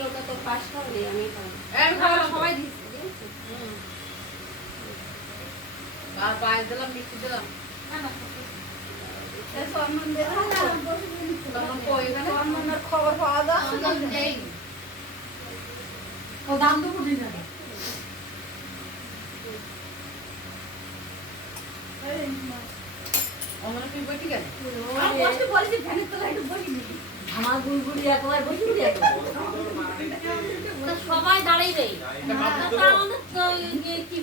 ওটা তো ফার্স্ট হয়নি আমি খাব সবাই দিচ্ছে আর পায়ে দিলাম মিষ্টি দিলাম এই সম্মান দেওয়া না, বসে বসে নিতে তখন হবে। কই এখানে? সম্মানের খবর পাওয়া যাচ্ছে ও দাম তো বুঝি না আমার তুই বইটি গেল আমি বসে বলছি ফ্যানের তলায় একটু বসি নি আমার বুলবুলি একবার বসি বুলি